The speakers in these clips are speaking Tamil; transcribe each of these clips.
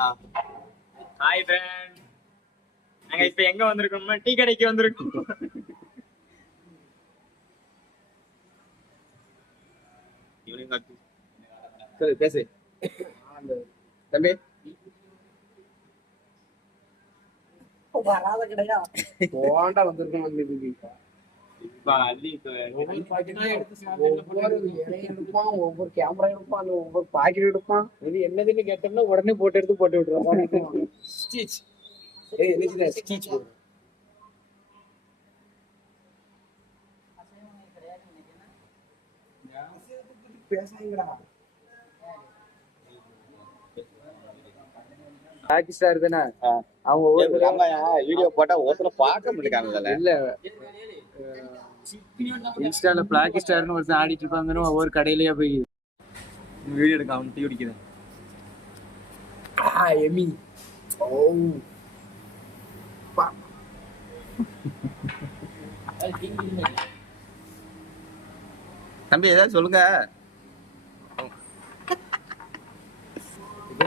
ஹாய் ஃப்ரெண்ட், நாங்க இப்ப எங்க வந்திருக்கோம்னா டீ கடைக்கு வந்திருக்கோம். சரி பேசு தம்பி. வராத கிடையா போண்டா வந்திருக்கோம். ஒவ்வொரு கேமரா எடுப்பான், ஒவ்வொரு பாக்கெட் எடுப்பான். இது என்னதுன்னு கேட்டோம்னா உடனே போட்டோ எடுத்து போட்டு விட்டுருவான். பேசாங்கடா பாகிஸ்தான் தானே அவங்க வீடியோ போட்டா ஒருத்தர பார்க்க முடியல. இல்ல இன்ஸ்டால பிளாக் ஸ்டார்னு ஒருத்தர் ஆடிட்டு இருப்பாங்கன்னு ஒவ்வொரு கடையிலயா போய் வீடியோ எடுக்க அவன் டீ குடிக்கிறேன். எமி தம்பி ஏதாவது சொல்லுங்க.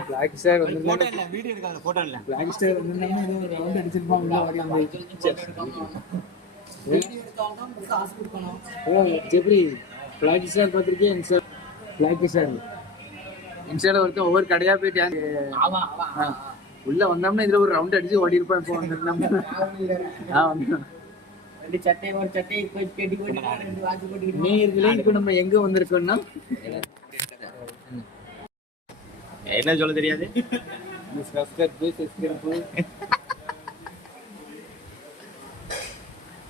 பிளாக் ஸ்டார் வந்து போட்டோ இல்ல, வீடியோ எடுக்காத, போட்டோ இல்ல. பிளாக் ஸ்டார் வந்து ஏதோ ஒரு ரவுண்ட் அடிச்சிருப்பான் உள்ள வரையும் போய் வீடியோ எடுத்தாலும் காசு கொடுக்கணும். ஜெப்ரி பிளாக் ஸ்டார் பார்த்திருக்கேன். பிளாக் ஸ்டார் இன்ஸ்டால ஒருத்தன் ஒவ்வொரு கடையா போயிட்டு உள்ள வந்தோம்னா இதுல ஒரு ரவுண்ட் அடிச்சு ஓடி இருப்பான். இப்போ வந்திருந்தோம்னா நீ இதுல இப்ப நம்ம எங்க வந்திருக்கோம்னா என்ன சொல்ல தெரியாது.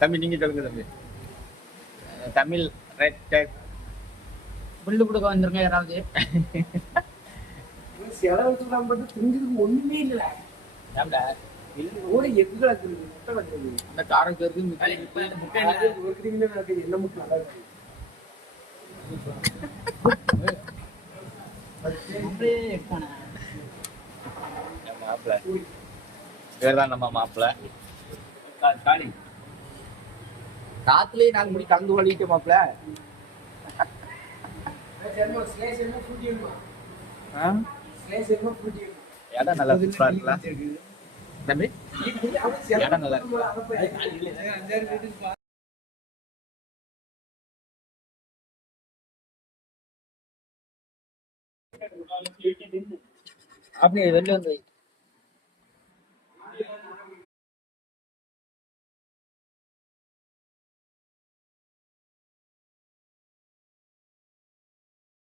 தம்பி நீங்க சொல்லுங்க தம்பி. தமிழ் புல்லு கொடுக்க வந்திருங்க யாராவது. செலவுக்கு மட்டும் தெரிஞ்சதுக்கு ஒண்ணுமே இல்லை. இந்த காரக்கு இருக்கு என்ன முட்டை நல்லா இருக்கு. மாப்பிள்ள இவர்தான் நம்ம மாப்பிள்ள. காத்துலயே 4 மணி கலந்து ஓடிட்டு மாப்பிள்ள. இடம் நல்லா சூப்பரா இருக்குல்ல தம்பி? இடம் நல்லா இருக்கு. அப்படி வெளில வந்து